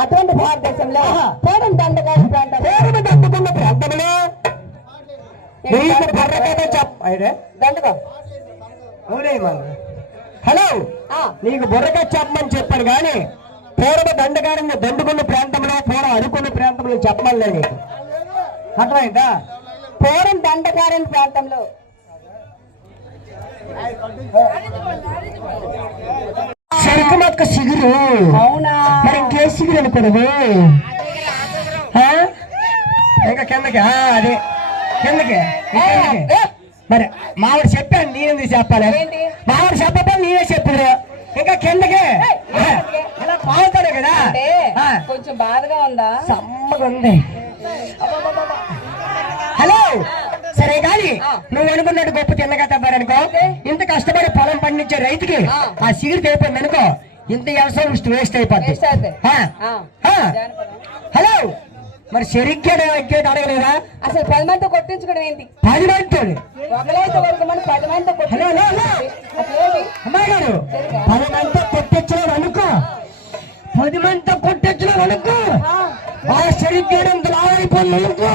అటువంటి భారతదేశంలో పూర్వం దండకాల ప్రాంతం దండుకున్న ప్రాంతంలో దండకం హలో నీకు బుర్రగా చెప్పమని చెప్పాను కానీ పూర్వ దండకాన్ని దండుకున్న ప్రాంతంలో పూర్వం అనుకున్న ప్రాంతంలో చెప్పమని లేదు నీకు అర్థమైందా? పూర్వం దండకారణ ప్రాంతంలో సరుకు మొక్క సిగురు అవునా మరి ఇంకే సిగురు అనుకోవడము ఇంకా కిందకి అదే కిందకి మరి మావిడ చెప్పాను నేనెందుకు చెప్పాలి మావిడ చెప్పబోదు నేనే చెప్పుదురు ఇంకా కిందకి ఇలా పావుతాడు కదా కొంచెం బాధగా ఉందా సమ్మగా ఉంది హలో సరే కానీ నువ్వు అనుకున్నట్టు గొప్ప తిన్నగా తప్పారనుకో ఇంత కష్టపడి పొలం పండించే రైతుకి ఆ సిగురు తెగిపోయింది అనుకో ఇంత వ్యవసాయం వేస్ట్ అయిపోద్ది హలో మరి సరిగ్గా అడగలేదా అసలు 10 మందితో కొట్టించుకోవడం ఏంటి 10 మందితో ఒకలైతే వరకు మనం 10 మందితో అమ్మాయి గారు 10 మందితో కొట్టించడం అనుకో 10 మందితో కొట్టించడం అనుకో ఆ సరిగ్గా ఇంత లావైపోయింది అనుకో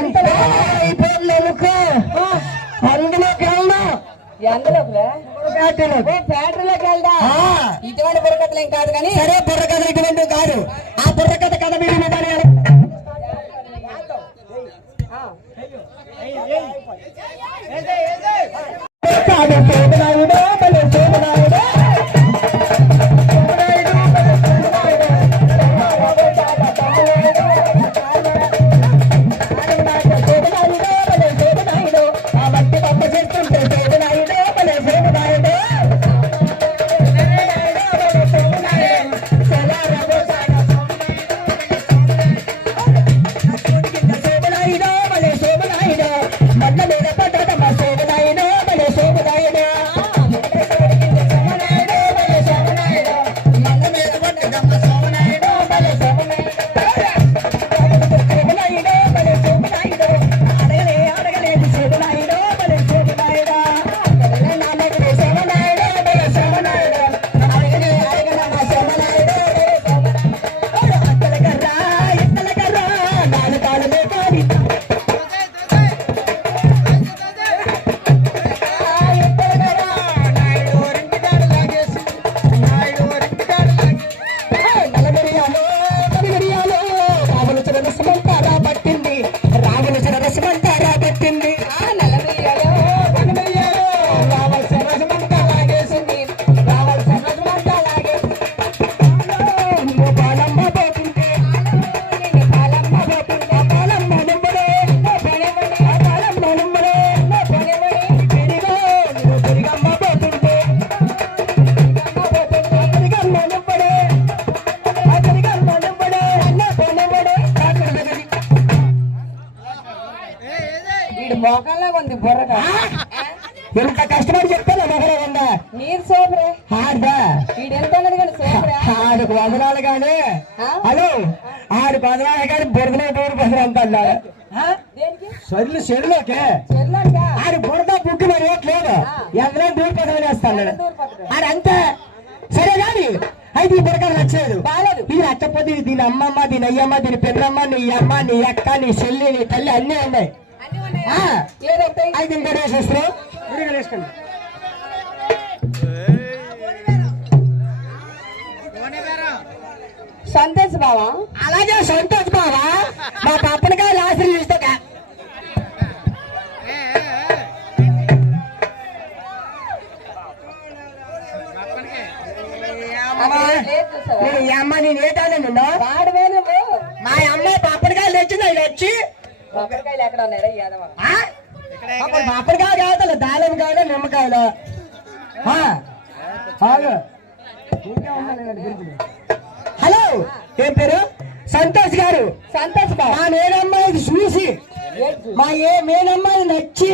ఇంత లావైపోయింది అనుకో అందులోకి వెళ్దాం ఫ్యాక్టరీలోకి వెళ్దా ఇటువంటి బుర్రకథలు ఏం కాదు కానీ సరే బుర్రకథ ఇటువంటి కాదు ఆ బుర్రకథ కథ మీరు మోకంలో ఉంది బుర్రగా ఎంత కష్టపడి చెప్తాను మొగలే ఉందా మీరు సోపరే ఆడదా వీడెంత సోపరే ఆడుకు వదనాలు కానీ హలో ఆడు బదనాలు కానీ బురదలో దూరు బదనంత సర్లు చెరులోకే ఆడు బురద బుక్కు మరి రేట్లేదు ఎంతలో దూరు పదవేస్తాడు ఆడంతే సరే కానీ అయితే ఈ బుర్రకాలు నచ్చలేదు బాగాలేదు ఇది నచ్చకపోతే దీని అమ్మమ్మ దీని అయ్యమ్మ దీని పెద్దమ్మ నీ అమ్మ నీ అక్క నీ చెల్లి నీ తల్లి అన్నీ ఉన్నాయి అయితే ఇంకా వేసేస్తారు వేసుకోండి సంతోష్ బావా అలాగే సంతోష్ బావా మా పప్పనికాయలు ఆశ్రయిస్తా అమ్మ నేను ఏటాను మా అమ్మాయి పప్పనికాయలు తెచ్చింది అది వచ్చి ఎక్కడ ఉన్నాయి పాపడికాయ కాదు దానిమ్మకాయలు నిమ్మకాయలు హలో ఏం పేరు? సంతోష్ గారు. సంతోష్ గారు మా మేనమ్మాయి చూసి మా మేనమ్మాయి నచ్చి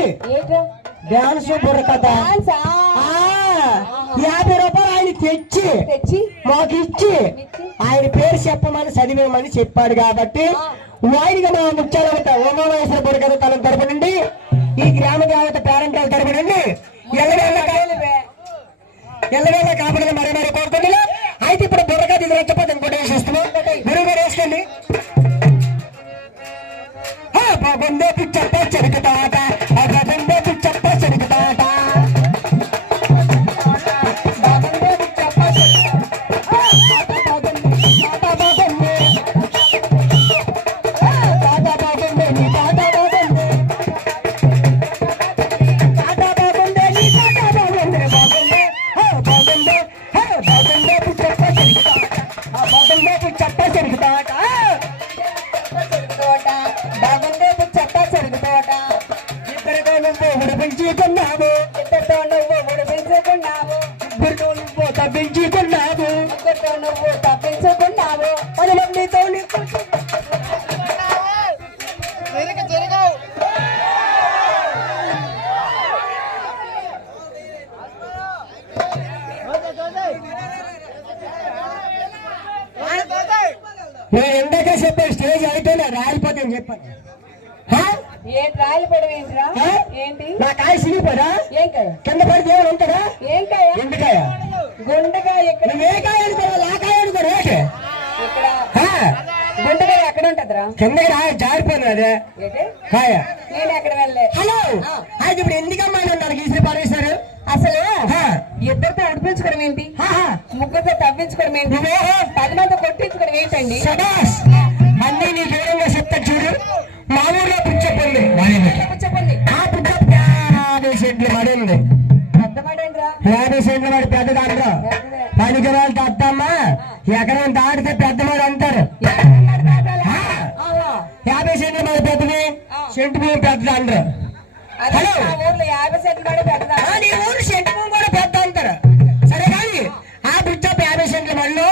డాన్స్ బుర్రకథ 50 రూపాయలు ఆయన తెచ్చి మాకు ఇచ్చి ఆయన పేరు చెప్పమని చదివేమని చెప్పాడు కాబట్టి వాడిగా మా ముత్యాలవత ఉమామహేశ్వర బుర్రకథ తన తరపు నుండి ఈ గ్రామ దేవత పేరెంటాల తరపు నుండి ఎల్లవేళ కాపాడని మరీ మరీ కోరుకుంటున్నా. అయితే ఇప్పుడు బుర్రకథ ఇది రెచ్చపోతే ఇంకోటి వేసేస్తున్నాం. గురువు గారు వేసుకోండి. బాగుందే పిచ్చప్ప చెరుకుతాట, బాగుందే పిచ్చప్ప చెరుకుతాట, బాగుందే పిచ్చప్ప తప్పించుకున్నావు 10 మందితో నేను ఎందాక చెప్పాను స్టేజ్ అయిపోయినా రాలిపోతే చెప్పాను. ఏంటి రాలిపోవడం ఏంటిరా? ఏంటి నా కాయ సిరిపోరా? ఏం కాయ కింద పడితే ఏమైనా ఉంటుందా? ఏం కాయ? ఎండకాయ. గుండకాయ ఎక్కడ? నువ్వు ఏ కాయ అనుకోరా? ఆ కాయ అనుకోరా? ఇక్కడ గుండకాయ ఎక్కడ ఉంటదిరా? కింద జారిపోయింది అదే కాయ. నేను ఎక్కడ వెళ్ళలే. హలో అయితే ఇప్పుడు ఎందుకమ్మా నన్ను గీసిరి పారేశారు? అసలు ఇద్దరితో ఉడిపించుకోవడం ఏంటి? ముగ్గురితో తవ్వించుకోవడం ఏంటి? 10 మంది కొట్టించుకోవడం ఏంటండి? అన్నీ నీకు వివరంగా చెప్తా చూడు. మా ఊర్లో పుచ్చపల్లి ఆ పుచ్చ 50 సెంట్లు పడింది. పెద్ద మడేంద్రా? 50 సెంట్లు పడి పెద్ద దాంట్లో 10 కిలోలు తద్దమ్మా. ఎకరం దాటితే పెద్ద మడి అంటారు. 50 సెంట్లు మరి పెద్దది, సెంటు భూమి పెద్దది అంటారు. హలో ఊర్లో 50 సెంట్లు పడి పెద్ద నీ ఊరు సెంటు భూమి కూడా పెద్ద అంటారు. సరే కానీ ఆ పుచ్చ 50 సెంట్ల మడిలో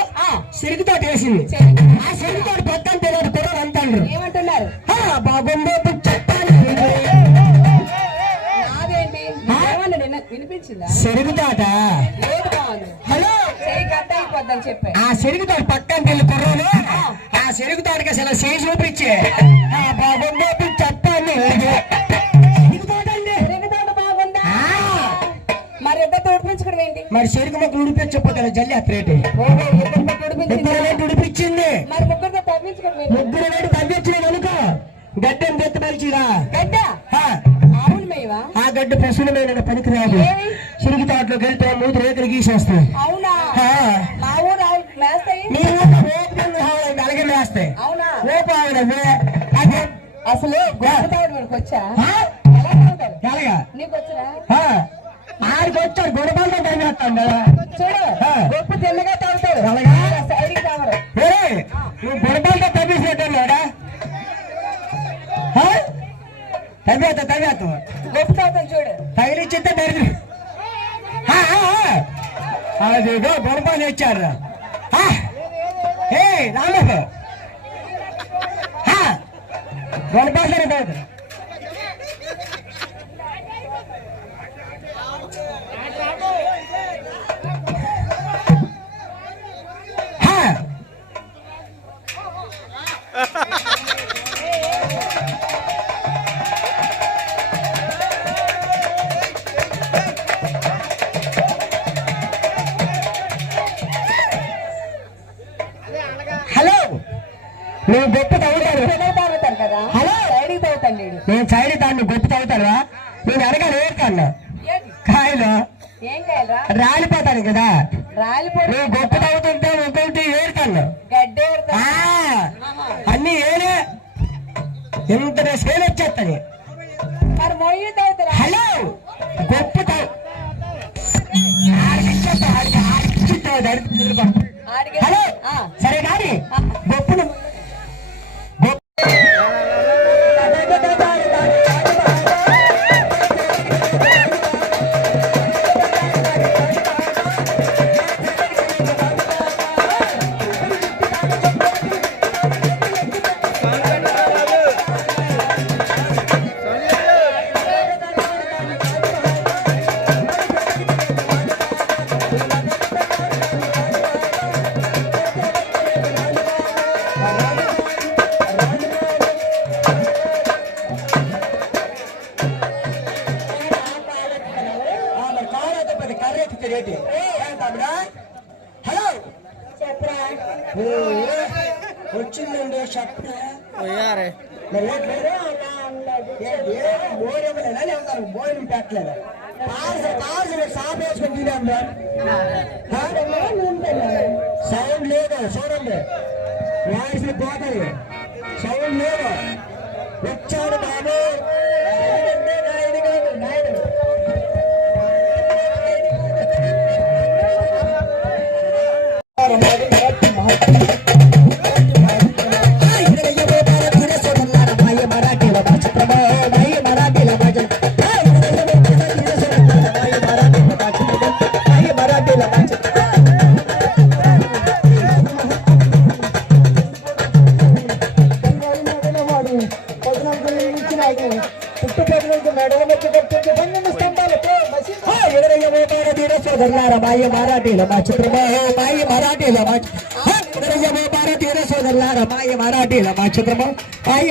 సిరుగుతో వేసింది. ఆ సిరుగుతో పెద్ద అంటే కుర్రలు అంటారు. ఏమంటున్నారు? బాగుంది వినిపించిందా? సెరుగుతాట. హలో చెప్పా ఆ సెరుగుతాడు పక్కన వెళ్ళి కుర్రోలు ఆ సెరుగుతాడికి అసలు చేసి చూపించే బాగుంది చెప్పండి. మరి ఇద్దరు ఉడిపించుకోవడం ఏంటి? మరి చెరుకు మొక్కలు ఉడిపించకపోతే జల్లి అత్రేటి ఉడిపించింది. మరి ముగ్గురితో తవ్వించుకోవడం ఏంటి? ముగ్గురు వేడి తవ్వించింది కనుక గడ్డని తెత్తమలిచిరా. గడ్డ ఆవులు మేవా? ఆ గడ్డ పశువుల మీద పనికి రాదు. చిరుగు తోటలోకి వెళ్తే 3 రేకులు గీసేస్తాయి. అవునా? మా ఊరు మేస్తాయి. నీ ఊళ్ళో అలాగే మేస్తాయి. అవునా? అసలు వచ్చా ఎలాగా నీకు వచ్చా? ఆడికి వచ్చాడు గుడపాలతో తవ్వేస్తాను కదా. చూడు గొప్ప తెల్లగా తాగుతాడు. సైడ్కి తాగరు. నువ్వు గుడపాలతో తవ్వేసినట్టున్నాడా? తవ్వేత గొప్ప తాగుతాను చూడు. తగిలిచ్చితే దరిద్రం. అదిగో గుడపాలు తెచ్చారు. ఏ రామకు గుడపాలు సరిపోదు. హలో నువ్వు గొప్ప తాగుతారు కదా. హలో సైడ్కి తాగుతాను నేను సైడ్ తాను గొప్ప తాగుతారా? నేను అడగాలి ఏరుతాను కాయలు ఏం కాయలరా? రాలిపోతాను కదా. రాలిపోయి నువ్వు గొప్ప తాగుతుంటే ఇంకొకటి ఏరుతాను. గడ్డే అన్ని ఏరే ఎంత సేల్ వచ్చేస్తాను. మరి మొయ్యి తాగుతారా? హలో గొప్ప హలో సరే కానీ గొప్పలు మర్రెత్తి తమ్ముడా హలో చెప్పరా వచ్చిందండి చెప్పరా పోయారే భోజనం పెట్టలేదు సాపు వేసుకొని తినాము సౌండ్ లేదు చూడండి వాయిస్ పోతుంది సౌండ్ లేదు వచ్చాడు బాబు మాయ మరాఠీల మా చిత్రమా మాయ మరాఠీల మా భారతీయ సోదరులారా మాయ మరాఠీల మా చిత్రమా మాయ